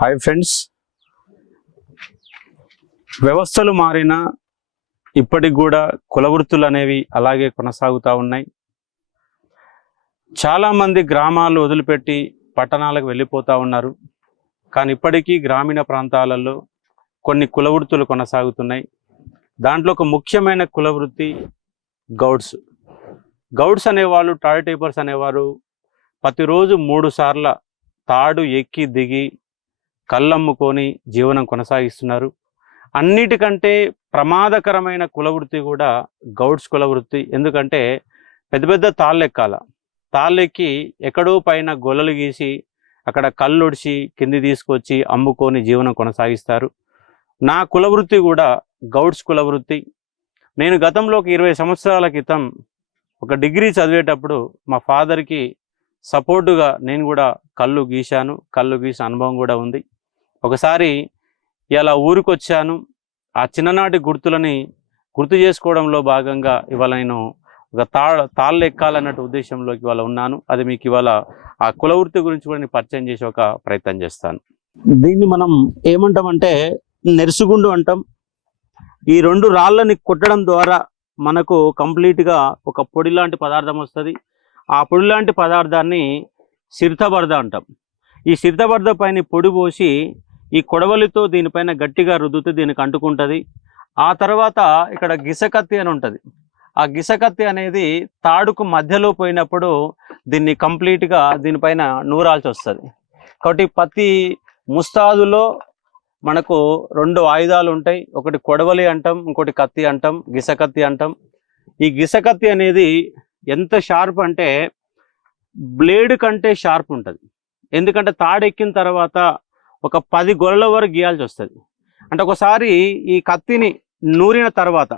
Hi friends, వ్యవస్థలు మారినా ఇప్పటికి కూడా కుల వృత్తులు అనేవి అలాగే కొనసాగుతూ ఉన్నాయి. చాలామంది గ్రామాలు వదిలిపెట్టి పట్టణాలకు వెళ్ళిపోతూ ఉన్నారు. కానీ ఇప్పటికీ గ్రామీణ ప్రాంతాలలో కొన్ని కుల వృత్తులు కొనసాగుతున్నాయి. దాంట్లో ఒక ముఖ్యమైన కుల వృత్తి గౌడ్స్. గౌడ్స్ అనేవాళ్ళు, టాయ్ టైపర్స్ అనేవారు ప్రతిరోజు 3 సార్ల తాడు ఎక్కి దిగి కళ్ళమ్ముకొని జీవనం కొనసాగిస్తున్నారు. అన్నిటికంటే ప్రమాదకరమైన కుల వృత్తి కూడా గౌడ్స్ కుల వృత్తి. ఎందుకంటే పెద్ద పెద్ద తాళ్ళెక్కి ఎక్కడో పైన గొల్లలు గీసి అక్కడ కళ్ళొడిచి కింది తీసుకొచ్చి అమ్ముకొని జీవనం కొనసాగిస్తారు. నా కుల వృత్తి కూడా గౌడ్స్ కుల వృత్తి. నేను గతంలో 20 సంవత్సరాల క్రితం ఒక డిగ్రీ చదివేటప్పుడు మా ఫాదర్కి సపోర్టుగా నేను కూడా కళ్ళు గీశాను. కళ్ళు గీసిన అనుభవం కూడా ఉంది. ఒకసారి ఇలా ఊరికి వచ్చాను. ఆ చిన్ననాటి గుర్తులని గుర్తు చేసుకోవడంలో భాగంగా ఇవాళ నేను ఒక తాళ్ళు ఎక్కాలన్నట్టు ఉద్దేశంలోకి ఇవాళ ఉన్నాను. అది మీకు ఇవాళ ఆ కుల వృత్తి గురించి కూడా నేను పరిచయం చేసే ఒక ప్రయత్నం చేస్తాను. దీన్ని మనం ఏమంటామంటే నెరుసుగుండు అంటాం. ఈ 2 రాళ్ళని కొట్టడం ద్వారా మనకు కంప్లీట్గా ఒక పొడి లాంటి పదార్థం వస్తుంది. ఆ పొడి లాంటి పదార్థాన్ని సిర్తబర్ద అంటాం. ఈ సిర్తబర్ద పైన పొడి పోసి ఈ కొడవలితో దీనిపైన గట్టిగా రుద్దుతూ దీనికి అంటుకుంటుంది. ఆ తర్వాత ఇక్కడ గిసకత్తి అని ఉంటుంది. ఆ గిసకత్తి అనేది తాడుకు మధ్యలో పోయినప్పుడు దీన్ని కంప్లీట్గా దీనిపైన నూరాల్సి వస్తుంది. కాబట్టి ప్రతి ముస్తాదులో మనకు 2 ఆయుధాలు ఉంటాయి. ఒకటి కొడవలి అంటాం, ఇంకోటి కత్తి అంటాం, గిసకత్తి అంటాం. ఈ గిసకత్తి అనేది ఎంత షార్ప్ అంటే బ్లేడ్ కంటే షార్ప్ ఉంటుంది. ఎందుకంటే తాడెక్కిన తర్వాత ఒక 10 గొర్రెల వరకు గీయాల్సి వస్తుంది. అంటే ఒకసారి ఈ కత్తిని నూరిన తర్వాత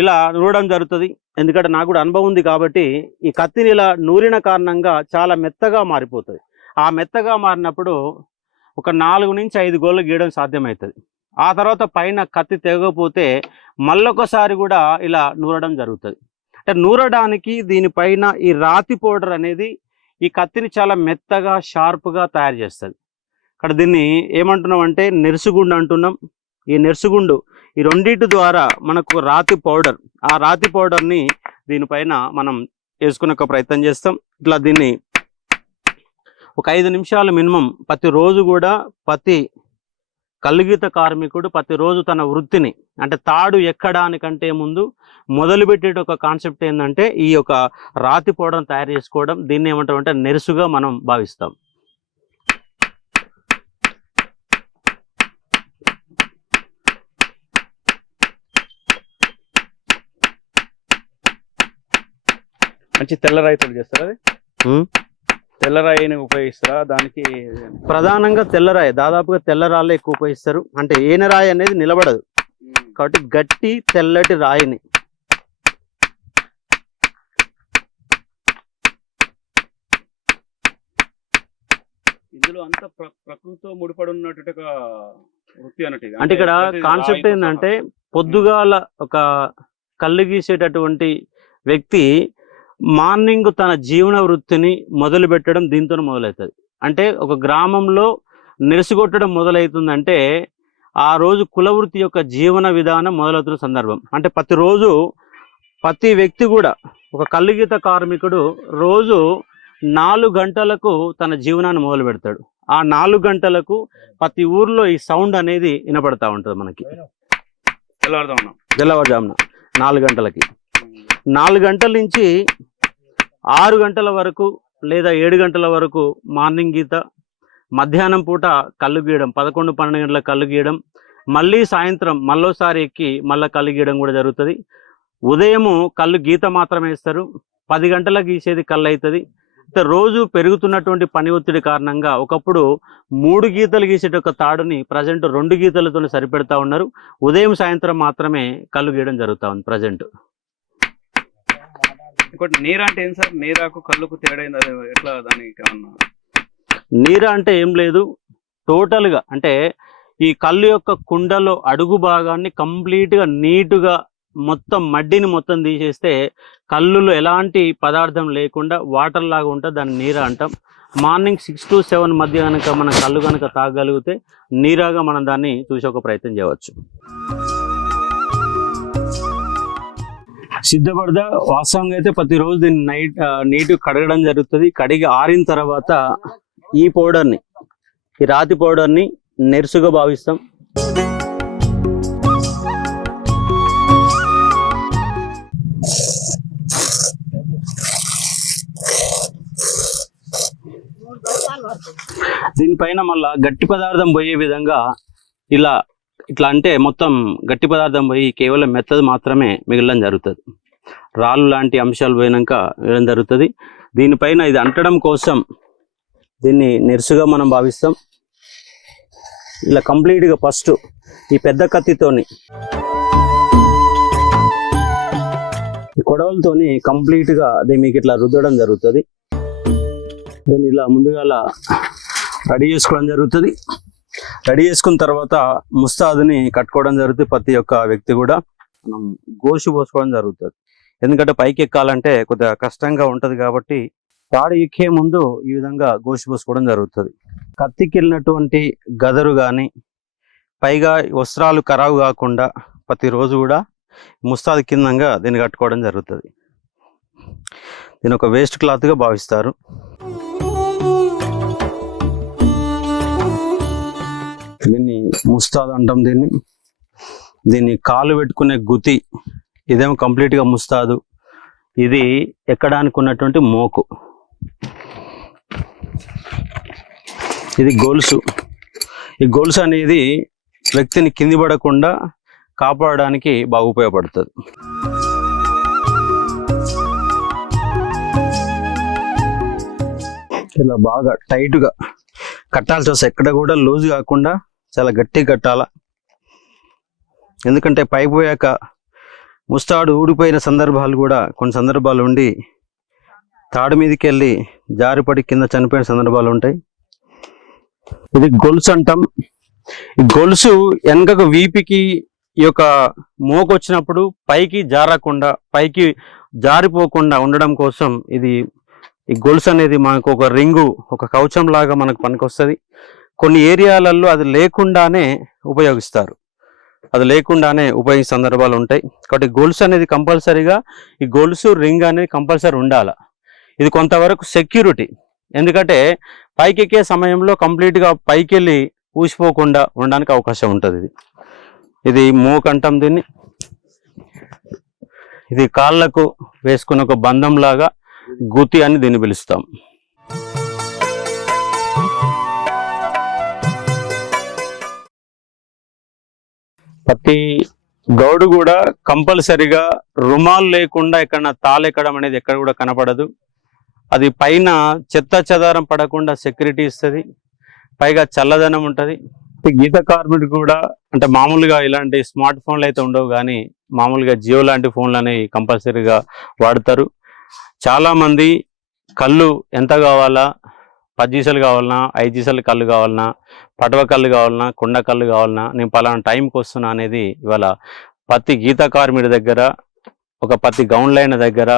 ఇలా నూరడం జరుగుతుంది. ఎందుకంటే నాకు కూడా అనుభవం ఉంది కాబట్టి ఈ కత్తిని ఇలా నూరిన కారణంగా చాలా మెత్తగా మారిపోతుంది. ఆ మెత్తగా మారినప్పుడు ఒక 4 నుంచి 5 గొర్రెలు గీయడం సాధ్యమవుతుంది. ఆ తర్వాత పైన కత్తి తెగకపోతే మళ్ళొకసారి కూడా ఇలా నూరడం జరుగుతుంది. అంటే నూరడానికి దీనిపైన ఈ రాతి పౌడర్ అనేది ఈ కత్తిని చాలా మెత్తగా షార్ప్గా తయారు చేస్తుంది. ఇక్కడ దీన్ని ఏమంటున్నాం అంటే నెరుసుగుండు అంటున్నాం. ఈ నెరుసుగుండు ఈ రెండింటి ద్వారా మనకు రాతి పౌడర్, ఆ రాతి పౌడర్ని దీనిపైన మనం వేసుకునే ఒక ప్రయత్నం చేస్తాం. ఇట్లా దీన్ని ఒక 5 నిమిషాలు మినిమం ప్రతిరోజు కూడా ప్రతి కల్లుగీత కార్మికుడు ప్రతిరోజు తన వృత్తిని అంటే తాడు ఎక్కడానికంటే ముందు మొదలుపెట్టే ఒక కాన్సెప్ట్ ఏంటంటే ఈ యొక్క రాతి పౌడర్ని తయారు చేసుకోవడం. దీన్ని ఏమంటామంటే నెరుసుగా మనం భావిస్తాం. మంచి తెల్లరాయితో చేస్తారా? అది తెల్లరాయిని ఉపయోగిస్తారా? దానికి ప్రధానంగా తెల్లరాయి, దాదాపుగా తెల్లరాళ్ళే ఎక్కువ ఉపయోగిస్తారు. అంటే ఏనరాయి అనేది నిలబడదు కాబట్టి గట్టి తెల్లటి రాయిని ఇందులో అంత ప్రకృతితో ముడిపడి ఉన్నట్టు ఒక వృత్తి అన్నట్టు. అంటే ఇక్కడ కాన్సెప్ట్ ఏంటంటే పొద్దుగాల ఒక కళ్ళు గీసేటటువంటి వ్యక్తి మార్నింగ్ తన జీవన వృత్తిని మొదలు పెట్టడం దీంతో మొదలవుతుంది. అంటే ఒక గ్రామంలో నెరుసుగొట్టడం మొదలవుతుందంటే ఆ రోజు కుల వృత్తి యొక్క జీవన విధానం మొదలవుతున్న సందర్భం. అంటే ప్రతిరోజు ప్రతి వ్యక్తి కూడా ఒక కల్లుగీత కార్మికుడు రోజు 4 గంటలకు తన జీవనాన్ని మొదలు పెడతాడు. ఆ 4 గంటలకు ప్రతి ఊర్లో ఈ సౌండ్ అనేది వినపడతా ఉంటుంది మనకి. తెల్లవారుజామున 4 గంటలకి, 4 గంటల నుంచి 6 గంటల వరకు లేదా 7 గంటల వరకు మార్నింగ్ గీత, మధ్యాహ్నం పూట కళ్ళు గీయడం, 11-12 గంటల కళ్ళు గీయడం, మళ్ళీ సాయంత్రం మళ్ళోసారి ఎక్కి మళ్ళీ కళ్ళు గీయడం కూడా జరుగుతుంది. ఉదయము కళ్ళు గీత మాత్రమే వేస్తారు. 10 గంటలకు గీసేది కళ్ళు అవుతుంది. రోజు పెరుగుతున్నటువంటి పని ఒత్తిడి కారణంగా ఒకప్పుడు 3 గీతలు గీసేట ఒక తాడుని ప్రజెంట్ 2 గీతలతో సరిపెడతా ఉన్నారు. ఉదయం సాయంత్రం మాత్రమే కళ్ళు గీయడం జరుగుతూ ఉంది ప్రజెంట్. ఇంకోటి నీరా అంటే ఏం సార్? నీరాకు కళ్ళుకు తేడా ఎట్లా? దానికి నీరా అంటే ఏం లేదు, టోటల్గా అంటే ఈ కళ్ళు యొక్క కుండలో అడుగు భాగాన్ని కంప్లీట్గా నీటుగా మొత్తం మడ్డిని మొత్తం తీసేస్తే కళ్ళులో ఎలాంటి పదార్థం లేకుండా వాటర్ లాగా ఉంటుంది. దాన్ని నీరా అంటాం. మార్నింగ్ 6 to 7 మధ్య కనుక మన కళ్ళు కనుక తాగగలిగితే నీరాగా మనం దాన్ని చూసే ఒక ప్రయత్నం చేయవచ్చు. సిద్ధపడద వాస్తవంగా అయితే ప్రతిరోజు దీన్ని నీట్ కడగడం జరుగుతుంది. కడిగి ఆరిన తర్వాత ఈ పౌడర్ని, ఈ రాతి పౌడర్ని నెరుసుగా భావిస్తాం. దీనిపైన మళ్ళా గట్టి పదార్థం పోయే విధంగా ఇట్లా అంటే మొత్తం గట్టి పదార్థం పోయి కేవలం మెత్తది మాత్రమే మిగలడం జరుగుతుంది. రాళ్ళు లాంటి అంశాలు పోయినాక వేయడం జరుగుతుంది. దీనిపైన ఇది అంటడం కోసం దీన్ని నెరుసుగా మనం భావిస్తాం. ఇలా కంప్లీట్గా ఫస్ట్ ఈ పెద్ద కత్తితోని, ఈ కొడవలతోని కంప్లీట్గా దీన్ని మీకు ఇట్లా రుద్దడం జరుగుతుంది. దీన్ని ఇలా ముందుగా రెడీ చేసుకోవడం జరుగుతుంది. రెడీ చేసుకున్న తర్వాత ముస్తాదుని కట్టుకోవడం జరుగుతుంది. ప్రతి ఒక్క వ్యక్తి కూడా మనం గోషు పోసుకోవడం జరుగుతుంది. ఎందుకంటే పైకి ఎక్కాలంటే కొద్దిగా కష్టంగా ఉంటుంది కాబట్టి తాడు ఎక్కే ముందు ఈ విధంగా గోషు పోసుకోవడం జరుగుతుంది. కత్తికి వెళ్ళినటువంటి గదరు కానీ పైగా వస్త్రాలు ఖరాబు కాకుండా ప్రతిరోజు కూడా ముస్తాదు కిందంగా దీన్ని కట్టుకోవడం జరుగుతుంది. దీని ఒక వేస్ట్ క్లాత్గా భావిస్తారు. దీన్ని ముస్తాదు అంటాం. దీన్ని కాలు పెట్టుకునే గుతి, ఇదేమో కంప్లీట్గా ముస్తాదు. ఇది ఎక్కడానికి ఉన్నటువంటి మోకు, ఇది గొలుసు. ఈ గొలుసు అనేది వ్యక్తిని కింది పడకుండా కాపాడడానికి బాగా ఉపయోగపడుతుంది. ఇలా బాగా టైట్గా కట్టాల్సి వస్తుంది. ఎక్కడ కూడా లూజ్ కాకుండా చాలా గట్టిగా కట్టాల. ఎందుకంటే పైపోయాక ముస్తాడు ఊడిపోయిన సందర్భాలు కూడా కొన్ని సందర్భాలు ఉండి తాడు మీదకి వెళ్ళి జారిపడి కింద చనిపోయిన సందర్భాలు ఉంటాయి. ఇది గొలుసు అంటాం. ఈ గొలుసు వెనకకు వీపికి ఈ యొక్క మోకు వచ్చినప్పుడు పైకి జారకుండా, పైకి జారిపోకుండా ఉండడం కోసం ఈ గొలుసు అనేది మనకు ఒక రింగు, ఒక కవచం లాగా మనకు పనికొస్తుంది. కొన్ని ఏరియాలలో అది లేకుండానే ఉపయోగిస్తారు. అది లేకుండానే ఉపయోగించే సందర్భాలు ఉంటాయి. కాబట్టి గొలుసు అనేది కంపల్సరీగా, ఈ గొలుసు రింగ్ అనేది కంపల్సరీ ఉండాలి. ఇది కొంతవరకు సెక్యూరిటీ. ఎందుకంటే పైకి ఎక్కే సమయంలో కంప్లీట్గా పైకి వెళ్ళి ఊసిపోకుండా ఉండడానికి అవకాశం ఉంటుంది. ఇది మోకు అంటాం దీన్ని. ఇది కాళ్ళకు వేసుకున్న ఒక బంధం లాగా గుతి అని దీన్ని పిలుస్తాం. ప్రతి గౌడు కూడా కంపల్సరిగా రుమాలు లేకుండా ఎక్కడ తాళెక్కడం అనేది ఎక్కడ కూడా కనపడదు. అది పైన చెత్త చెదారం పడకుండా సెక్యూరిటీ ఇస్తుంది. పైగా చల్లదనం ఉంటుంది. గీత కార్మికుడు కూడా అంటే మామూలుగా ఇలాంటి స్మార్ట్ ఫోన్లు అయితే ఉండవు, కానీ మామూలుగా జియో లాంటి ఫోన్లు అనేవి కంపల్సరీగా వాడతారు. చాలామంది కళ్ళు ఎంత కావాలా, 10 గీసలు కావాలన్నా, 5 గీసలు కళ్ళు కావాలన్నా, పటవ కళ్ళు కావాలన్నా, కుండ కళ్ళు కావాలన్నా, నేను పలానా టైంకి వస్తున్నా అనేది ఇవాళ ప్రతి గీత కార్మికుడి దగ్గర, ఒక ప్రతి గౌన్లైన దగ్గర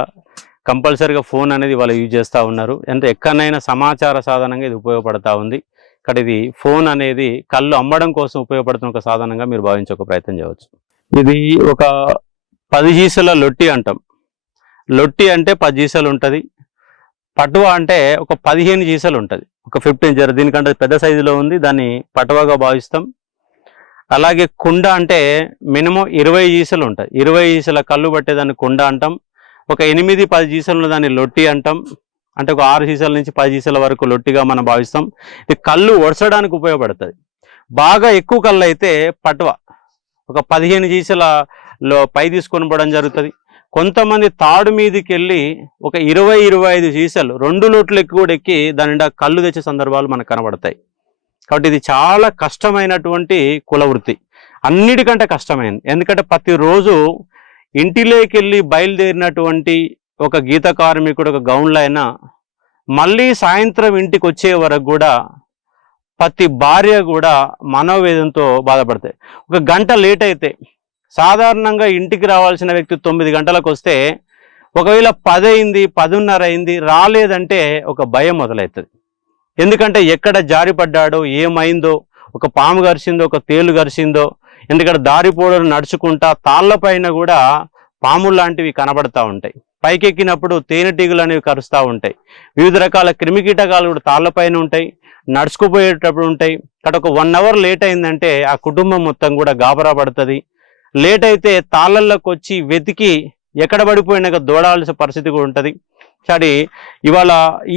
కంపల్సరీగా ఫోన్ అనేది వాళ్ళు యూజ్ చేస్తూ ఉన్నారు. అంటే ఎక్కడైనా సమాచార సాధనంగా ఇది ఉపయోగపడతా ఉంది. ఇక్కడ ఇది ఫోన్ అనేది కళ్ళు అమ్మడం కోసం ఉపయోగపడుతున్న ఒక సాధనంగా మీరు భావించే ఒక ప్రయత్నం చేయవచ్చు. ఇది ఒక 10 గీసల లొట్టి అంటాం. లొట్టి అంటే 10 గీసలు ఉంటుంది. పటువ అంటే ఒక 15 గీసలు ఉంటుంది, ఒక 15 దీనికంటే పెద్ద సైజులో ఉంది, దాన్ని పటువగా భావిస్తాం. అలాగే కుండ అంటే మినిమం 20 గీసలు ఉంటాయి. 20 గీసల కళ్ళు పట్టేదాన్ని కుండ అంటాం. ఒక 8-10 గీసలు దాన్ని లొట్టి అంటాం. అంటే ఒక 6 గీసల నుంచి 10 గీసల వరకు లొట్టిగా మనం భావిస్తాం. ఇది కళ్ళు ఒడసడానికి ఉపయోగపడుతుంది. బాగా ఎక్కువ కళ్ళు అయితే పటువ ఒక 15 గీసలలో పై తీసుకొని పోవడం జరుగుతుంది. కొంతమంది తాడు మీదకి వెళ్ళి ఒక 20-25 గీసలు 2 లోట్లు కూడా ఎక్కి దాని నిండా కళ్ళు తెచ్చే సందర్భాలు మనకు కనబడతాయి. కాబట్టి ఇది చాలా కష్టమైనటువంటి కులవృత్తి, అన్నిటికంటే కష్టమైనది. ఎందుకంటే ప్రతిరోజు ఇంటిలోకి వెళ్ళి బయలుదేరినటువంటి ఒక గీత కార్మికుడు, ఒక గౌన్లో అయినా మళ్ళీ సాయంత్రం ఇంటికి వచ్చే వరకు కూడా ప్రతి భార్య కూడా మనోవేదంతో బాధపడతాయి. ఒక గంట లేట్ అయితే, సాధారణంగా ఇంటికి రావాల్సిన వ్యక్తి 9 గంటలకు వస్తే ఒకవేళ 10 అయింది, 10:30 అయింది, రాలేదంటే ఒక భయం మొదలవుతుంది. ఎందుకంటే ఎక్కడ జారిపడ్డాడో, ఏమైందో, ఒక పాము గరిచిందో, ఒక తేలు గరిచిందో, ఎందుకంటే దారిపోవడం నడుచుకుంటా తాళ్ళపైన కూడా పాములు లాంటివి కనబడతా ఉంటాయి. పైకెక్కినప్పుడు తేనెటీగలు అనేవి కరుస్తూ ఉంటాయి. వివిధ రకాల క్రిమికీటకాలు కూడా తాళ్ళపైన ఉంటాయి, నడుచుకుపోయేటప్పుడు ఉంటాయి. అక్కడ ఒక 1 అవర్ లేట్ అయిందంటే ఆ కుటుంబం మొత్తం కూడా గాబరా పడుతుంది. లేట్ అయితే తాళ్ళల్లోకి వచ్చి వెతికి ఎక్కడ పడిపోయినాక దూడాల్సిన పరిస్థితి కూడా ఉంటుంది. కానీ ఇవాళ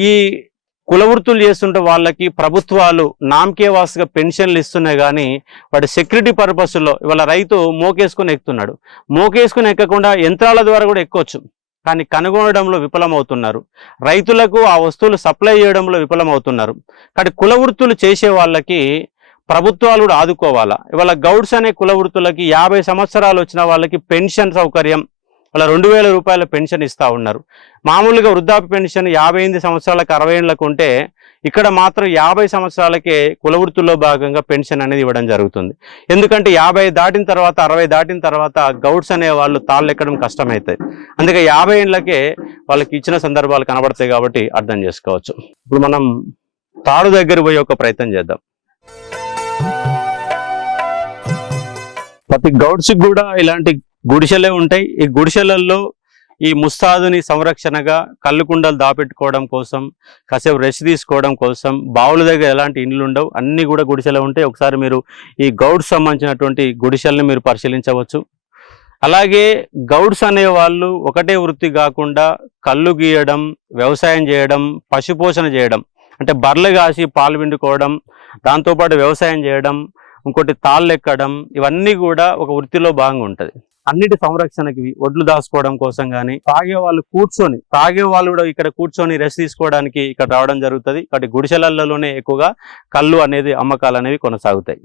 ఈ కులవృత్తులు చేస్తుంటే వాళ్ళకి ప్రభుత్వాలు నామకే వాసుగా పెన్షన్లు ఇస్తున్నాయి, కానీ వాటి సెక్యూరిటీ పర్పస్లో ఇవాళ రైతు మోకేసుకుని ఎక్కుతున్నాడు. మోకేసుకుని ఎక్కకుండా యంత్రాల ద్వారా కూడా ఎక్కొచ్చు, కానీ కనుగొనడంలో విఫలమవుతున్నారు. రైతులకు ఆ వస్తువులు సప్లై చేయడంలో విఫలమవుతున్నారు. కానీ కులవృత్తులు చేసే వాళ్ళకి ప్రభుత్వాలు కూడా ఆదుకోవాలా. ఇవాళ గౌడ్స్ అనే కులవృత్తులకి 50 సంవత్సరాలు వచ్చిన వాళ్ళకి పెన్షన్ సౌకర్యం, వాళ్ళ 2000 రూపాయల పెన్షన్ ఇస్తూ ఉన్నారు. మామూలుగా వృద్ధాప్య పెన్షన్ 58 సంవత్సరాలకు 60 ఏళ్ళకు ఉంటే ఇక్కడ మాత్రం 50 సంవత్సరాలకే కులవృత్తుల్లో భాగంగా పెన్షన్ అనేది ఇవ్వడం జరుగుతుంది. ఎందుకంటే 50 దాటిన తర్వాత 60 దాటిన తర్వాత గౌడ్స్ అనే వాళ్ళు తాళ్ళు ఎక్కడం కష్టమవుతాయి. అందుకే 50 ఏళ్ళకే వాళ్ళకి ఇచ్చిన సందర్భాలు కనబడతాయి కాబట్టి అర్థం చేసుకోవచ్చు. ఇప్పుడు మనం తాడు దగ్గర పోయి ఒక ప్రయత్నం చేద్దాం. ప్రతి గౌడ్స్కి కూడా ఇలాంటి గుడిసెలే ఉంటాయి. ఈ గుడిసెలల్లో ఈ ముస్తాదుని సంరక్షణగా కళ్ళు కుండలు దాపెట్టుకోవడం కోసం, కాసేపు రెస్ట్ తీసుకోవడం కోసం, బావుల దగ్గర ఎలాంటి ఇండ్లు ఉండవు, అన్నీ కూడా గుడిసెలే ఉంటాయి. ఒకసారి మీరు ఈ గౌడ్స్ సంబంధించినటువంటి గుడిసెల్ని మీరు పరిశీలించవచ్చు. అలాగే గౌడ్స్ అనే వాళ్ళు ఒకటే వృత్తి కాకుండా కళ్ళు గీయడం, వ్యవసాయం చేయడం, పశుపోషణ చేయడం, అంటే బర్రెలు కాసి పాలు పిండుకోవడం, దాంతోపాటు వ్యవసాయం చేయడం, ఇంకోటి తాళ్ళు ఎక్కడం, ఇవన్నీ కూడా ఒక వృత్తిలో భాగంగా ఉంటుంది. అన్నిటి సంరక్షణకి ఒడ్లు దాచుకోవడం కోసం కానీ, తాగే వాళ్ళు కూడా ఇక్కడ కూర్చొని రెస్ట్ తీసుకోవడానికి ఇక్కడ రావడం జరుగుతుంది. కాబట్టి గుడిసెలలోనే ఎక్కువగా కళ్ళు అనేది అమ్మకాలు అనేవి కొనసాగుతాయి.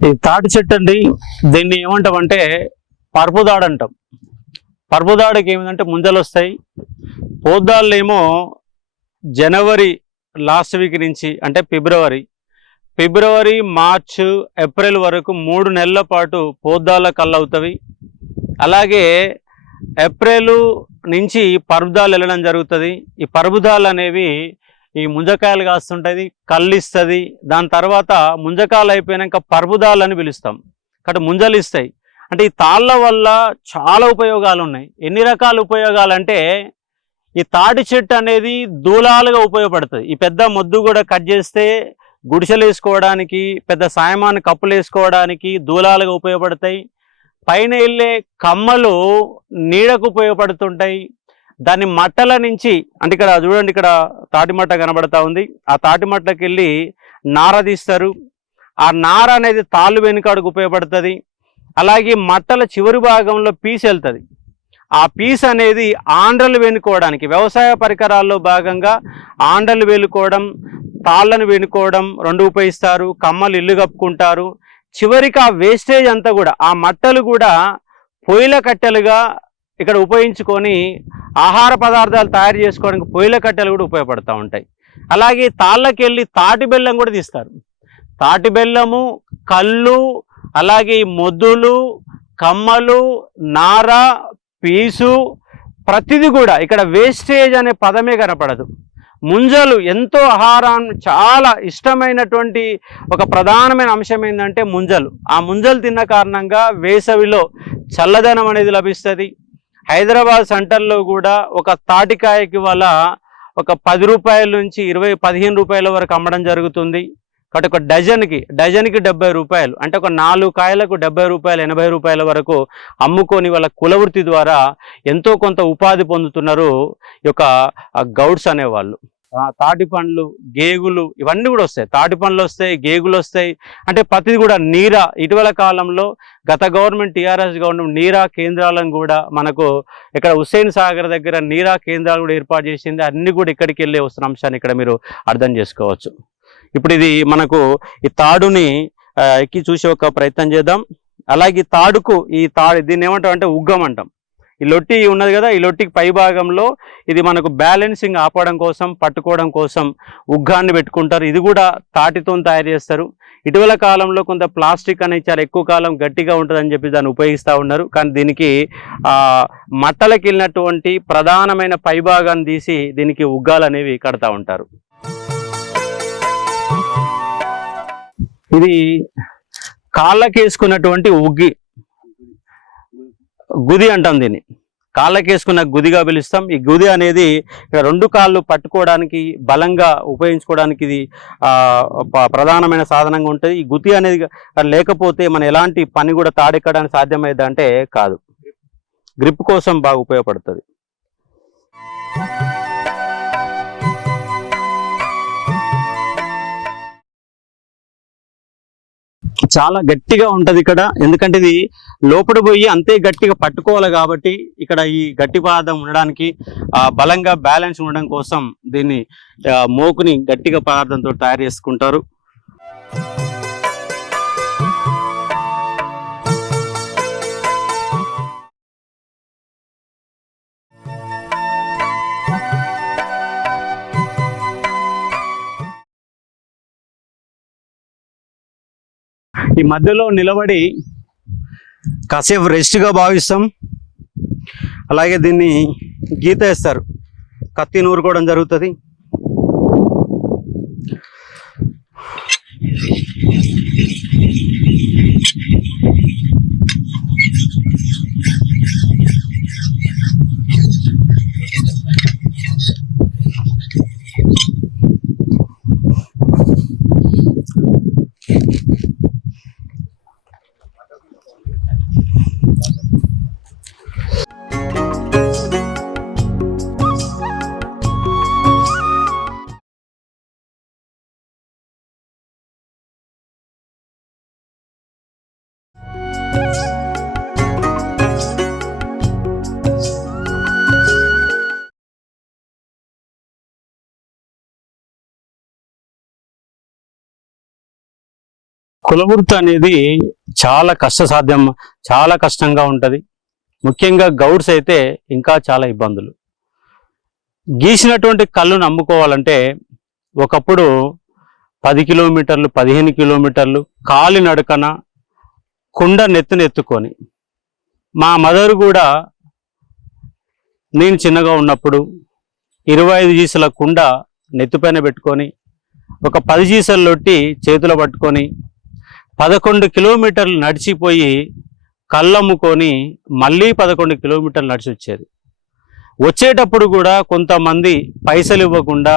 ఈ తాటి చెట్టు అండి, దీన్ని ఏమంటామంటే పరుపుదాడు అంటాం. పరుపుదాడికి ఏమిటంటే ముంజలు వస్తాయి. పోద్దాళ్ళు ఏమో జనవరి లాస్ట్ వీక్ నుంచి అంటే ఫిబ్రవరి, మార్చ్, ఏప్రిల్ వరకు 3 నెలల పాటు పోద్దాళ్ళ కళ్ళు అవుతాయి. అలాగే ఏప్రిల్ నుంచి పరుపుదాలు వెళ్ళడం జరుగుతుంది. ఈ పరుపుదాలు అనేవి ఈ ముంజకాయలు కాస్తుంటుంది, కళ్ళు ఇస్తుంది. దాని తర్వాత ముంజకాయలు అయిపోయాక పరుపుదాలు అని పిలుస్తాం. కాబట్టి ముంజలు ఇస్తాయి. అంటే ఈ తాళ్ళ వల్ల చాలా ఉపయోగాలు ఉన్నాయి. ఎన్ని రకాల ఉపయోగాలు అంటే, ఈ తాటి చెట్టు అనేది దూలాలుగా ఉపయోగపడుతుంది. ఈ పెద్ద మొద్దు కూడా కట్ చేస్తే గుడిసెలు వేసుకోవడానికి, పెద్ద సాయమాన్ని కప్పులు వేసుకోవడానికి దూలాలుగా ఉపయోగపడతాయి. పైన వెళ్ళే కమ్మలు నీడకు ఉపయోగపడుతుంటాయి. దాన్ని మట్టల నుంచి, అంటే ఇక్కడ చూడండి, ఇక్కడ తాటి మట్ట కనబడతా ఉంది. ఆ తాటి మట్టకి వెళ్ళి నార తీస్తారు. ఆ నార అనేది తాళ్ళు వెనుకాడుకు ఉపయోగపడుతుంది. అలాగే మట్టల చివరి భాగంలో పీస్ వెళ్తుంది. ఆ పీస్ అనేది ఆండ్రలు వెనుకోవడానికి, వ్యవసాయ పరికరాల్లో భాగంగా ఆండ్రలు వెనుకోవడం, తాళ్ళను వెనుకోవడం 2 ఉపయోగిస్తారు. కమ్మలు ఇల్లు కప్పుకుంటారు. చివరికి ఆ వేస్టేజ్ అంతా కూడా, ఆ మట్టలు కూడా పొయ్యిల కట్టెలుగా ఇక్కడ ఉపయోగించుకొని ఆహార పదార్థాలు తయారు చేసుకోవడానికి పొయ్యిల కట్టెలు కూడా ఉపయోగపడుతూ ఉంటాయి. అలాగే తాళ్ళకి వెళ్ళి తాటి బెల్లం కూడా తీస్తారు. తాటి బెల్లము, కళ్ళు, అలాగే మొద్దులు, కమ్మలు, నార, పీసు, ప్రతిదీ కూడా ఇక్కడ వేస్టేజ్ అనే పదమే కనపడదు. ముంజలు ఎంతో ఆహారాన్ని చాలా ఇష్టమైనటువంటి ఒక ప్రధానమైన అంశం ఏంటంటే ముంజలు. ఆ ముంజలు తిన్న కారణంగా వేసవిలో చల్లదనం అనేది లభిస్తుంది. హైదరాబాద్ సెంటర్లో కూడా ఒక తాటికాయకి వల్ల ఒక 10 రూపాయల నుంచి 15 రూపాయల వరకు అమ్మడం జరుగుతుంది. కాబట్టి ఒక డజన్కి 70 రూపాయలు, అంటే ఒక 4 కాయలకు 70 రూపాయలు, 80 రూపాయల వరకు అమ్ముకొని వాళ్ళ కులవృత్తి ద్వారా ఎంతో కొంత ఉపాధి పొందుతున్నారు ఈ యొక్క గౌడ్స్ అనేవాళ్ళు. తాటి పండ్లు, గేగులు, ఇవన్నీ కూడా వస్తాయి. తాటి పండ్లు వస్తాయి, గేగులు వస్తాయి. అంటే ప్రతిది కూడా నీరా, ఇటీవల కాలంలో గత గవర్నమెంట్ టీఆర్ఎస్ గవర్నమెంట్ నీరా కేంద్రాలను కూడా మనకు ఇక్కడ హుస్సేన్ సాగర్ దగ్గర నీరా కేంద్రాలు కూడా ఏర్పాటు చేసింది. అన్ని కూడా ఇక్కడికి వెళ్ళే వస్తున్న అంశాన్ని ఇక్కడ మీరు అర్థం చేసుకోవచ్చు. ఇప్పుడు ఇది మనకు ఈ తాడుని ఎక్కి చూసే ఒక ప్రయత్నం చేద్దాం. అలాగే తాడుకు దీన్ని ఏమంటాం అంటే ఉగ్గం అంటాం. ఈ లొట్టి ఉన్నది కదా, ఈ లొట్టికి పై భాగంలో ఇది మనకు బ్యాలెన్సింగ్ ఆపడం కోసం, పట్టుకోవడం కోసం ఉగ్గాన్ని పెట్టుకుంటారు. ఇది కూడా తాటితో తయారు చేస్తారు. ఇటీవల కాలంలో కొంత ప్లాస్టిక్ అనేది చాలా ఎక్కువ కాలం గట్టిగా ఉంటుందని చెప్పి దాన్ని ఉపయోగిస్తూ ఉన్నారు. కానీ దీనికి మట్టలకి వెళ్ళినటువంటి ప్రధానమైన పై భాగాన్ని తీసి దీనికి ఉగ్గాలు అనేవి కడతా ఉంటారు. ఇది కాళ్ళకేసుకున్నటువంటి గుది అంటాం. దీన్ని కాళ్ళకేసుకున్న గుదిగా పిలుస్తాం. ఈ గుది అనేది రెండు కాళ్ళు పట్టుకోవడానికి బలంగా ఉపయోగించుకోవడానికి ఇది ప్రధానమైన సాధనంగా ఉంటుంది. ఈ గుది అనేది లేకపోతే మన ఎలాంటి పని కూడా తాడెక్కడానికి సాధ్యమైంది అంటే కాదు. గ్రిప్ కోసం బాగా ఉపయోగపడుతుంది. చాలా గట్టిగా ఉంటది ఇక్కడ, ఎందుకంటే ఇది లోపల పోయి అంతే గట్టిగా పట్టుకోవాలి కాబట్టి ఇక్కడ ఈ గట్టి పదార్థం ఉండడానికి బలంగా బ్యాలెన్స్ ఉండడం కోసం దీన్ని మోకుని గట్టిగా పదార్థంతో తయారు చేసుకుంటారు. ఈ మధ్యలో నిలబడి కాసేపు రెస్ట్గా భావిస్తాం. అలాగే దీన్ని గీత వేస్తారు, కత్తి నూరుకోవడం జరుగుతుంది. కులవృత్తి అనేది చాలా కష్టసాధ్యం, చాలా కష్టంగా ఉంటుంది. ముఖ్యంగా గౌడ్స్ అయితే ఇంకా చాలా ఇబ్బందులు. గీసినటువంటి కళ్ళును అమ్ముకోవాలంటే ఒకప్పుడు 10 కిలోమీటర్లు 15 కిలోమీటర్లు కాలి నడకన కుండ నెత్తుకొని, మా మదర్ కూడా నేను చిన్నగా ఉన్నప్పుడు 25 జీసుల కుండ నెత్తిపైన పెట్టుకొని ఒక 10 జీసలు లొట్టి చేతిలో పట్టుకొని 11 కిలోమీటర్లు నడిచిపోయి కళ్ళమ్ముకొని మళ్ళీ 11 కిలోమీటర్లు నడిచి వచ్చేది. వచ్చేటప్పుడు కూడా కొంతమంది పైసలు ఇవ్వకుండా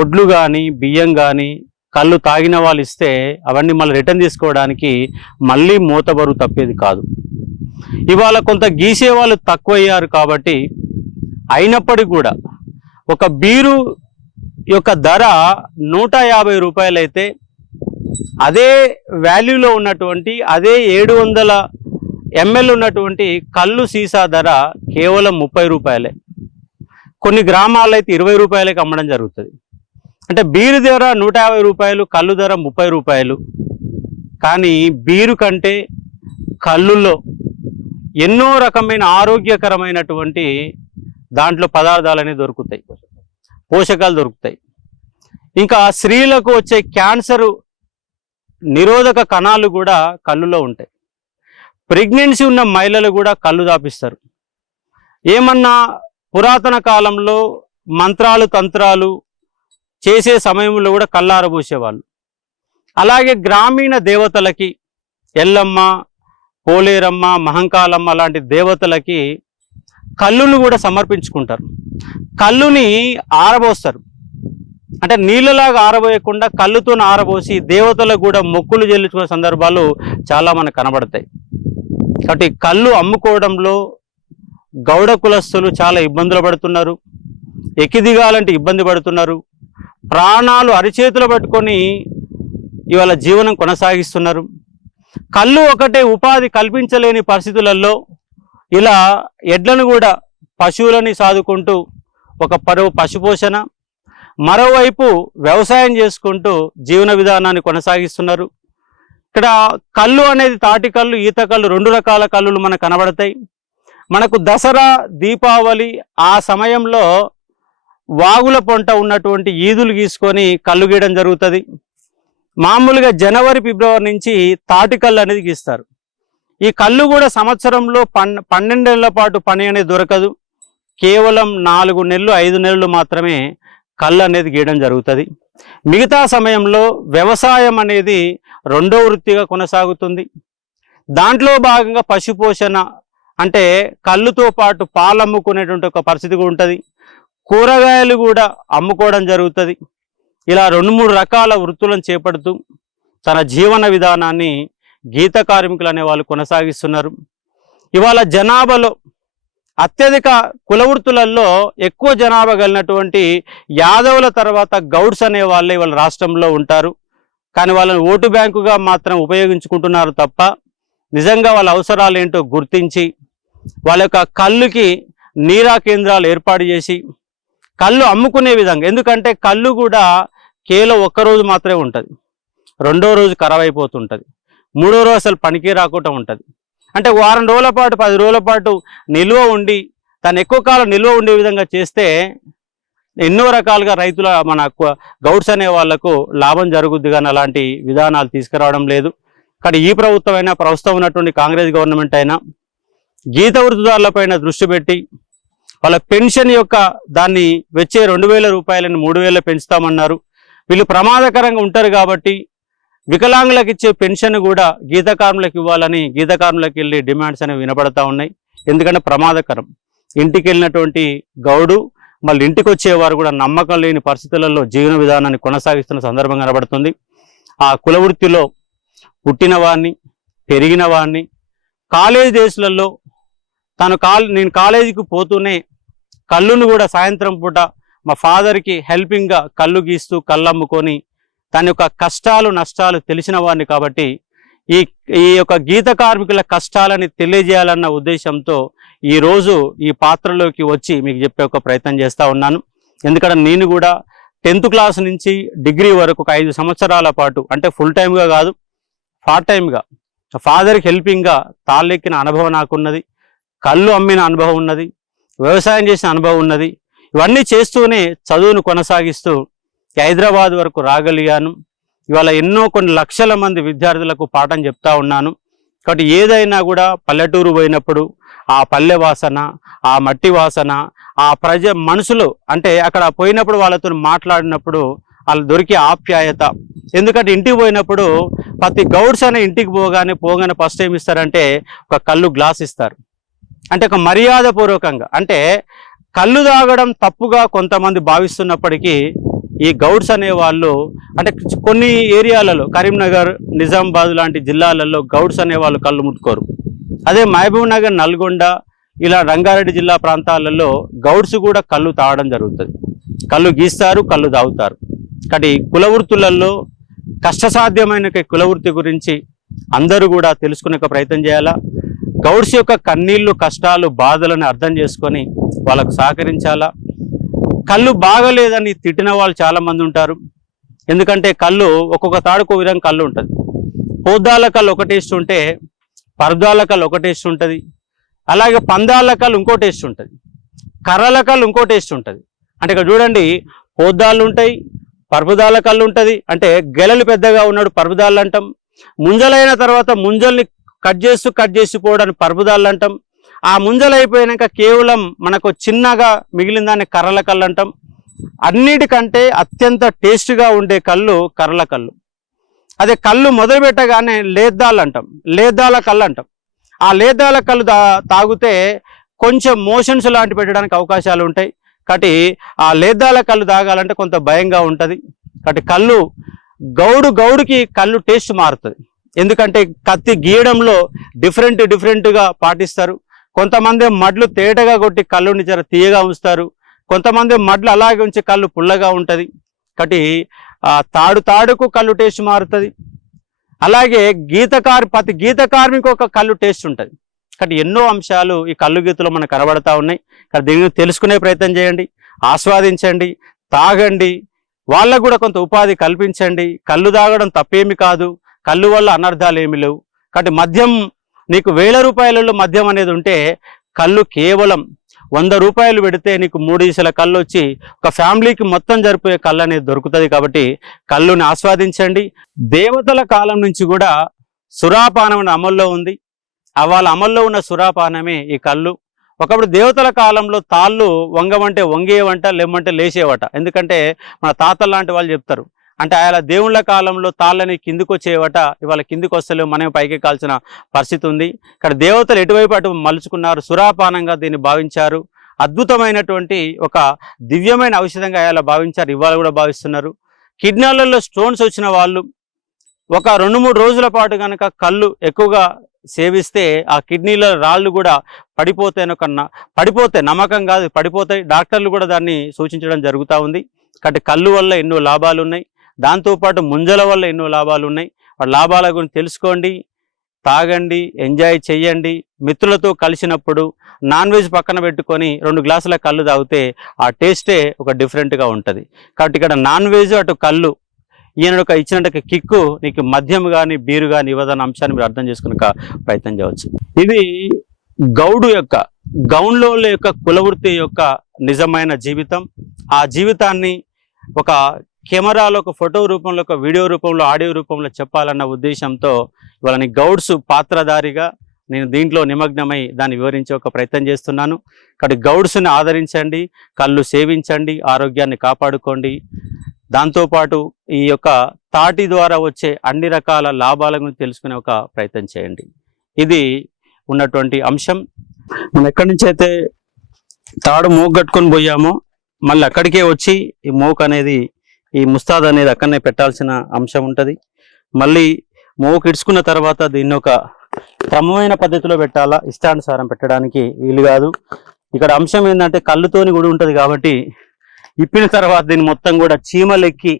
ఒడ్లు కానీ బియ్యం కానీ కళ్ళు తాగిన వాళ్ళు ఇస్తే అవన్నీ మళ్ళీ రిటర్న్ తీసుకోవడానికి మళ్ళీ మూతబరువు తప్పేది కాదు. ఇవాళ కొంత గీసే వాళ్ళు తక్కువయ్యారు కాబట్టి, అయినప్పటికీ కూడా ఒక బీరు యొక్క ధర 150 రూపాయలు అయితే అదే వాల్యూలో ఉన్నటువంటి అదే 700 ml ఉన్నటువంటి కళ్ళు సీసా ధర కేవలం 30 రూపాయలే. కొన్ని గ్రామాల్లో అయితే 20 రూపాయలకి అమ్మడం జరుగుతుంది. అంటే బీరు ధర 150 రూపాయలు, కళ్ళు ధర 30 రూపాయలు. కానీ బీరు కంటే కళ్ళుల్లో ఎన్నో రకమైన ఆరోగ్యకరమైనటువంటి దాంట్లో పదార్థాలు అనేవి దొరుకుతాయి, పోషకాలు దొరుకుతాయి. ఇంకా స్త్రీలకు వచ్చే క్యాన్సర్ నిరోధక కణాలు కూడా కళ్ళులో ఉంటాయి. ప్రెగ్నెన్సీ ఉన్న మహిళలు కూడా కళ్ళు దాపిస్తారు. ఏమన్నా పురాతన కాలంలో మంత్రాలు తంత్రాలు చేసే సమయంలో కూడా కళ్ళు ఆరబోసేవాళ్ళు. అలాగే గ్రామీణ దేవతలకి ఎల్లమ్మ, పోలేరమ్మ, మహంకాలమ్మ లాంటి దేవతలకి కళ్ళును కూడా సమర్పించుకుంటారు. కళ్ళుని ఆరబోస్తారు, అంటే నీళ్ళలాగా ఆరబోయకుండా కళ్ళుతో ఆరబోసి దేవతలకు కూడా మొక్కులు చెల్లించుకునే సందర్భాలు చాలా మనకు కనబడతాయి. కాబట్టి కళ్ళు అమ్ముకోవడంలో గౌడ కులస్తులు చాలా ఇబ్బందులు పడుతున్నారు. ఎక్కిదిగాలంటే ఇబ్బంది పడుతున్నారు. ప్రాణాలు అరిచేతులు పట్టుకొని ఇవాళ జీవనం కొనసాగిస్తున్నారు. కళ్ళు ఒకటే ఉపాధి కల్పించలేని పరిస్థితులలో ఇలా ఎడ్లను కూడా పశువులని సాదుకుంటూ ఒక పశుపోషణ, మరోవైపు వ్యవసాయం చేసుకుంటూ జీవన విధానాన్ని కొనసాగిస్తున్నారు. ఇక్కడ కళ్ళు అనేది తాటి కళ్ళు, ఈత కళ్ళు, 2 రకాల కళ్ళులు మనకు కనబడతాయి. మనకు దసరా, దీపావళి ఆ సమయంలో వాగుల పొంట ఉన్నటువంటి ఈదులు గీసుకొని కళ్ళు గీయడం జరుగుతుంది. మామూలుగా జనవరి, ఫిబ్రవరి నుంచి తాటి కళ్ళు అనేది గీస్తారు. ఈ కళ్ళు కూడా సంవత్సరంలో 12 నెలల పాటు పని అనేది దొరకదు. కేవలం 4 నెలలు 5 నెలలు మాత్రమే కళ్ళు అనేది గీయడం జరుగుతుంది. మిగతా సమయంలో వ్యవసాయం అనేది 2వ వృత్తిగా కొనసాగుతుంది. దాంట్లో భాగంగా పశుపోషణ అంటే కళ్ళుతో పాటు పాలు అమ్ముకునేటువంటి ఒక పరిస్థితి కూడా ఉంటుంది. కూరగాయలు కూడా అమ్ముకోవడం జరుగుతుంది. ఇలా 2-3 రకాల వృత్తులను చేపడుతూ తన జీవన విధానాన్ని గీత కార్మికులు అనే వాళ్ళు కొనసాగిస్తున్నారు. ఇవాళ జనాభాలో అత్యధిక కుల వృత్తులలో ఎక్కువ జనాభా కలిగినటువంటి యాదవుల తర్వాత గౌడ్స్ అనే వాళ్ళే వాళ్ళ రాష్ట్రంలో ఉంటారు. కానీ వాళ్ళని ఓటు బ్యాంకుగా మాత్రం ఉపయోగించుకుంటున్నారు తప్ప నిజంగా వాళ్ళ అవసరాలు ఏంటో గుర్తించి వాళ్ళ యొక్క కళ్ళుకి నీరా కేంద్రాలు ఏర్పాటు చేసి కళ్ళు అమ్ముకునే విధంగా, ఎందుకంటే కళ్ళు కూడా కేవలం 1 రోజు మాత్రమే ఉంటుంది, 2వ రోజు ఖరాబ్ అయిపోతుంటుంది, 3వ రోజు అసలు పనికి రాకుండా ఉంటుంది. అంటే వారం రోజుల పాటు 10 రోజుల పాటు నిల్వ ఉండి దాన్ని ఎక్కువ కాలం నిల్వ ఉండే విధంగా చేస్తే ఎన్నో రకాలుగా రైతుల మన గౌడ్స్ అనే వాళ్లకు లాభం జరుగుద్ది. కానీ అలాంటి విధానాలు తీసుకురావడం లేదు. కానీ ఈ ప్రభుత్వం అయినా, ప్రస్తుతం ఉన్నటువంటి కాంగ్రెస్ గవర్నమెంట్ అయినా గీత వృత్తిదారులపైన దృష్టి పెట్టి వాళ్ళ పెన్షన్ యొక్క దాన్ని వచ్చే 2,000 రూపాయలను 3,000 పెంచుతామన్నారు. వీళ్ళు ప్రమాదకరంగా ఉంటారు కాబట్టి వికలాంగులకు ఇచ్చే పెన్షన్ కూడా గీత కార్మికులకు ఇవ్వాలని గీత కార్మికులకు వెళ్ళి డిమాండ్స్ అనేవి వినపడతా ఉన్నాయి. ఎందుకంటే ప్రమాదకరం. ఇంటికి వెళ్ళినటువంటి గౌడు మళ్ళీ ఇంటికి వచ్చేవారు కూడా నమ్మకం లేని పరిస్థితులలో జీవన విధానాన్ని కొనసాగిస్తున్న సందర్భం కనబడుతుంది. ఆ కుల వృత్తిలో పుట్టిన వాడిని, పెరిగిన వాడిని, కాలేజీ డేస్లలో నేను కాలేజీకి పోతూనే కళ్ళును కూడా సాయంత్రం పూట మా ఫాదర్కి హెల్పింగ్గా కళ్ళు గీస్తూ కళ్ళు అమ్ముకొని దాని యొక్క కష్టాలు నష్టాలు తెలిసిన వాడిని కాబట్టి ఈ యొక్క గీత కార్మికుల కష్టాలని తెలియజేయాలన్న ఉద్దేశంతో ఈరోజు ఈ పాత్రలోకి వచ్చి మీకు చెప్పే ఒక ప్రయత్నం చేస్తూ ఉన్నాను. ఎందుకంటే నేను కూడా 10th క్లాస్ నుంచి డిగ్రీ వరకు ఒక 5 సంవత్సరాల పాటు, అంటే ఫుల్ టైమ్గా కాదు, పార్ట్ టైమ్గా ఫాదర్కి హెల్పింగ్గా తాళ్ళెక్కిన అనుభవం నాకున్నది, కళ్ళు అమ్మిన అనుభవం ఉన్నది, వ్యవసాయం చేసిన అనుభవం ఉన్నది. ఇవన్నీ చేస్తూనే చదువును కొనసాగిస్తూ హైదరాబాద్ వరకు రాగలిగాను. ఇవాళ కొన్ని లక్షల మంది విద్యార్థులకు పాఠం చెప్తా ఉన్నాను. కాబట్టి ఏదైనా కూడా పల్లెటూరు పోయినప్పుడు ఆ పల్లె వాసన, ఆ మట్టి వాసన, ఆ మనుషులు అంటే అక్కడ పోయినప్పుడు వాళ్ళతో మాట్లాడినప్పుడు వాళ్ళు దొరికే ఆప్యాయత. ఎందుకంటే ఇంటికి పోయినప్పుడు ప్రతి గౌడ్స్ అనే ఇంటికి పోగానే ఫస్ట్ టైం ఇస్తారంటే ఒక కళ్ళు గ్లాస్ ఇస్తారు. అంటే ఒక మర్యాద పూర్వకంగా, అంటే కళ్ళు తాగడం తప్పుగా కొంతమంది భావిస్తున్నప్పటికీ ఈ గౌడ్స్ అనే వాళ్ళు, అంటే కొన్ని ఏరియాలలో కరీంనగర్, నిజామాబాద్ లాంటి జిల్లాలలో గౌడ్స్ అనే వాళ్ళు కళ్ళు ముట్టుకోరు. అదే మహబూబ్ నగర్, నల్గొండ ఇలా రంగారెడ్డి జిల్లా ప్రాంతాలలో గౌడ్స్ కూడా కళ్ళు తాగడం జరుగుతుంది. కళ్ళు గీస్తారు, కళ్ళు తాగుతారు. కాబట్టి కుల వృత్తులలో కష్టసాధ్యమైన కుల వృత్తి గురించి అందరూ కూడా తెలుసుకునే ప్రయత్నం చేయాలా. గౌడ్స్ యొక్క కన్నీళ్లు, కష్టాలు, బాధలను అర్థం చేసుకొని వాళ్ళకు సహకరించాలా. కళ్ళు బాగలేదని తిట్టిన వాళ్ళు చాలామంది ఉంటారు. ఎందుకంటే కళ్ళు ఒక్కొక్క తాడుకు ఒక విధంగా కళ్ళు ఉంటుంది. పోద్దాల కళ్ళు ఒక టేస్ట్ ఉంటే పరదాల కళ్ళు ఒక టేస్ట్ ఉంటుంది. అలాగే పందాల కళ్ళు ఇంకో టేస్ట్ ఉంటుంది. కర్రల కళ్ళు ఇంకో టేస్ట్ ఉంటుంది. అంటే ఇక్కడ చూడండి, పోద్దాళ్ళు ఉంటాయి, పరుపుదాల కళ్ళు ఉంటుంది. అంటే గెలలు పెద్దగా ఉన్నాడు పరుపుదాళ్ళు అంటాం. ముంజలైన తర్వాత ముంజల్ని కట్ చేసి పోవడానికి పరుపుదాళ్ళు అంటాం. ఆ ముంజలు అయిపోయాక కేవలం మనకు చిన్నగా మిగిలిన దాన్ని కర్రల కళ్ళు అంటాం. అన్నిటికంటే అత్యంత టేస్ట్గా ఉండే కళ్ళు కర్రల కళ్ళు. అదే కళ్ళు మొదలు పెట్టగానే లేద్దాలు అంటాం, లేద్దాల కళ్ళు అంటాం. ఆ లేద్దాల కళ్ళు తాగితే కొంచెం మోషన్స్ లాంటి పెట్టడానికి అవకాశాలు ఉంటాయి. కాబట్టి ఆ లేద్దాల కళ్ళు తాగాలంటే కొంత భయంగా ఉంటుంది. కాబట్టి కళ్ళు గౌడుకి కళ్ళు టేస్ట్ మారుతుంది. ఎందుకంటే కత్తి గీయడంలో డిఫరెంట్గా పాటిస్తారు. కొంతమంది మడ్లు తేటగా కొట్టి కళ్ళుని జర తీయగా ఉంచుతారు. కొంతమంది మడ్లు అలాగే ఉంచి కళ్ళు పుల్లగా ఉంటుంది. కాబట్టి తాడుకు కళ్ళు టేస్ట్ మారుతుంది. అలాగే ప్రతి గీత కార్మికు ఒక కళ్ళు టేస్ట్ ఉంటుంది. కాబట్టి ఎన్నో అంశాలు ఈ కళ్ళు గీతలో మనకు కనబడతా ఉన్నాయి. కాబట్టి దీన్ని తెలుసుకునే ప్రయత్నం చేయండి, ఆస్వాదించండి, తాగండి, వాళ్ళకు కూడా కొంత ఉపాధి కల్పించండి. కళ్ళు తాగడం తప్పేమి కాదు, కళ్ళు వల్ల అనర్థాలు ఏమి లేవు. కాబట్టి మద్యం నీకు 1000 రూపాయలలో మద్యం అనేది ఉంటే కళ్ళు కేవలం 100 రూపాయలు పెడితే నీకు 3 ఈసల కళ్ళు వచ్చి ఒక ఫ్యామిలీకి మొత్తం జరిపోయే కళ్ళు అనేది దొరుకుతుంది. కాబట్టి కళ్ళుని ఆస్వాదించండి. దేవతల కాలం నుంచి కూడా సురాపానం అమల్లో ఉంది. వాళ్ళ అమల్లో ఉన్న సురాపానమే ఈ కళ్ళు. ఒకప్పుడు దేవతల కాలంలో తాళ్ళు వంగమంటే వంగేవంట, లేమంటే లేచేవట. ఎందుకంటే మన తాతలు లాంటి వాళ్ళు చెప్తారు. అంటే ఆయన దేవుళ్ళ కాలంలో తాళ్ళని కిందికి వచ్చేవట, ఇవాళ కిందికి వస్తలేవు, మనం పైకి కాల్సిన పరిస్థితి ఉంది. ఇక్కడ దేవతలు ఎటువైపు అటు మలుచుకున్నారు, సురాపానంగా దీన్ని భావించారు. అద్భుతమైనటువంటి ఒక దివ్యమైన ఔషధంగా అలా భావించారు, ఇవాళ కూడా భావిస్తున్నారు. కిడ్నీలలో స్టోన్స్ వచ్చిన వాళ్ళు ఒక 2-3 రోజుల పాటు కనుక కళ్ళు ఎక్కువగా సేవిస్తే ఆ కిడ్నీల రాళ్ళు కూడా పడిపోతాయి, నమ్మకం కాదు, పడిపోతాయి. డాక్టర్లు కూడా దాన్ని సూచించడం జరుగుతూ ఉంది. కాబట్టి కళ్ళు వల్ల ఎన్నో లాభాలు ఉన్నాయి. దాంతోపాటు ముంజల వల్ల ఎన్నో లాభాలు ఉన్నాయి. వాటి లాభాల గురించి తెలుసుకోండి, తాగండి, ఎంజాయ్ చేయండి. మిత్రులతో కలిసినప్పుడు నాన్ వెజ్ పక్కన పెట్టుకొని 2 గ్లాసుల కళ్ళు తాగితే ఆ టేస్టే ఒక డిఫరెంట్గా ఉంటుంది. కాబట్టి ఇక్కడ నాన్ వెజ్ అటు కళ్ళు ఈయన ఇచ్చినట్టు కిక్కు నీకు మద్యం కానీ బీరు కానీ ఇవ్వదన్న అంశాన్ని మీరు అర్థం చేసుకునే ప్రయత్నం చేయవచ్చు. ఇది గౌండ్లోళ్ళ యొక్క కులవృత్తి యొక్క నిజమైన జీవితం. ఆ జీవితాన్ని ఒక కెమెరాలో, ఒక ఫోటో రూపంలో, ఒక వీడియో రూపంలో, ఆడియో రూపంలో చెప్పాలన్న ఉద్దేశంతో వాళ్ళని గౌడ్స్ పాత్రధారిగా నేను దీంట్లో నిమగ్నమై దాన్ని వివరించే ఒక ప్రయత్నం చేస్తున్నాను. కాబట్టి గౌడ్స్ని ఆదరించండి, కళ్ళు సేవించండి, ఆరోగ్యాన్ని కాపాడుకోండి. దాంతోపాటు ఈ యొక్క తాటి ద్వారా వచ్చే అన్ని రకాల లాభాల గురించి తెలుసుకునే ఒక ప్రయత్నం చేయండి. ఇది ఉన్నటువంటి అంశం. మనం ఎక్కడి నుంచి అయితే తాడు మోగు కట్టుకొని పోయామో మళ్ళీ అక్కడికే వచ్చి ఈ మోకు అనేది, ఈ ముస్తాద్ అనేది అక్కడనే పెట్టాల్సిన అంశం ఉంటుంది. మళ్ళీ మోకు ఇడుచుకున్న తర్వాత దీన్ని ఒక క్రమమైన పద్ధతిలో పెట్టాలా, ఇష్టానుసారం పెట్టడానికి వీలు కాదు. ఇక్కడ అంశం ఏంటంటే కళ్ళుతోని కూడా ఉంటుంది. కాబట్టి ఇప్పిన తర్వాత దీన్ని మొత్తం కూడా చీమలెక్కి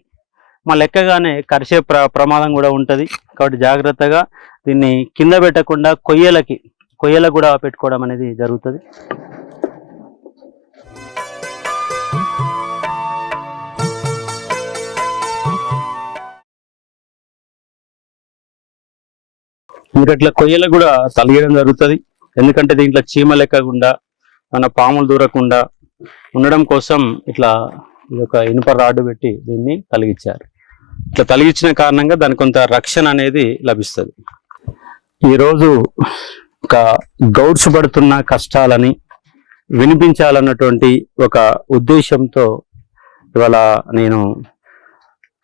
మళ్ళీ ఎక్కగానే కరిసే ప్రమాదం కూడా ఉంటుంది. కాబట్టి జాగ్రత్తగా దీన్ని కింద పెట్టకుండా కొయ్యలకు కూడా పెట్టుకోవడం అనేది జరుగుతుంది. మీరు అట్లా కొయ్యలకు కూడా తలిగడం జరుగుతుంది. ఎందుకంటే దీంట్లో చీమలు ఎక్కకుండా, మన పాములు దూరకుండా ఉండడం కోసం ఇట్లా ఇది ఒక ఇనుప రాడ్డు పెట్టి దీన్ని తలిగించారు. ఇట్లా తలిగించిన కారణంగా దానికి కొంత రక్షణ అనేది లభిస్తుంది. ఈరోజు ఒక గౌడ్స్ పడుతున్న కష్టాలని వినిపించాలన్నటువంటి ఒక ఉద్దేశంతో ఇవాళ నేను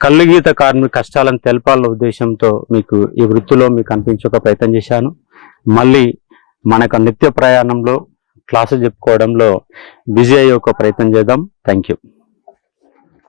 కళ్ళు గీత కార్మిక కష్టాలను తెలపాలన్న ఉద్దేశంతో మీకు ఈ వృత్తిలో మీకు అనిపించే ఒక ప్రయత్నం చేశాను. మళ్ళీ మనకు నిత్య ప్రయాణంలో క్లాసులు చెప్పుకోవడంలో బిజీ అయ్యే ఒక ప్రయత్నం చేద్దాం. Thank you.